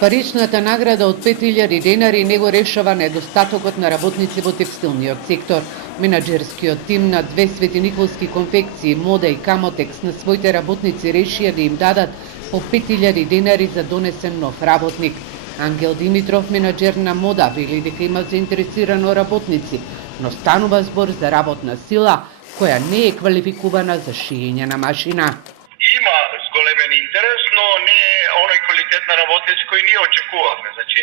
Паричната награда од 5000 денари не го решава недостатокот на работници во текстилниот сектор. Менаџерскиот тим на две Свети-Николски конфекции, Мода и Камотекс на своите работници решија да им дадат по 5000 денари за донесен нов работник. Ангел Димитров, менаџер на Мода, вели дека има заинтересирано работници, но станува збор за работна сила која не е квалификувана за шиење на машина. Има зголемен интерес, но не е оној квалитет на работници кој ние очекувавме. Значи,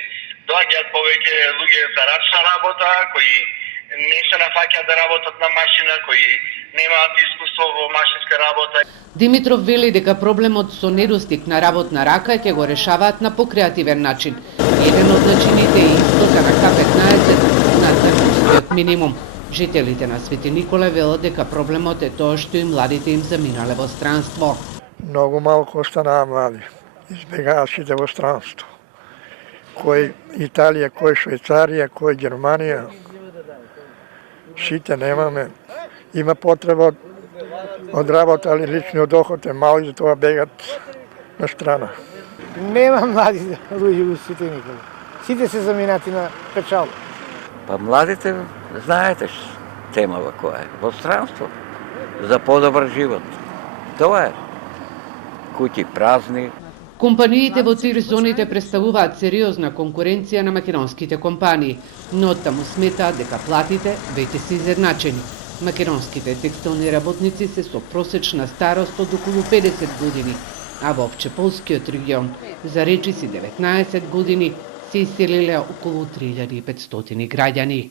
доаѓаат повеќе луѓе за рачна работа, кои не се нафаќаат да работат на машина, кои немаат искуство во машинска работа. Димитров вели дека проблемот со недостиг на работна рака ќе го решаваат на покреативен начин. Еден од начините е исплата на К15 на законскиот минимум. Жителите на Свети Николе велат дека проблемот е тоа што и младите им заминале во странство. Многу малку останаа млади. Избегаат сите во странство. Кој Италија, кој Швајцарија, кој Германија. Сите немаме. Има потреба од работа, али личниот доход е мал и за тоа бегат на страна. Нема млади луѓе во Свети Николе. Сите се заминати на печал. Па младите, знаете темава која е, во странство, за подобар живот. Тоа е. Куќи празни. Компаниите во тир зоните представуваат сериозна конкуренција на македонските компании, но таму сметаат дека платите веќе се изедначени. Македонските текстилни работници се со просечна старост од околу 50 години, а во Опчеполскиот регион за речиси 19 години се иселиле околу 3500 граѓани.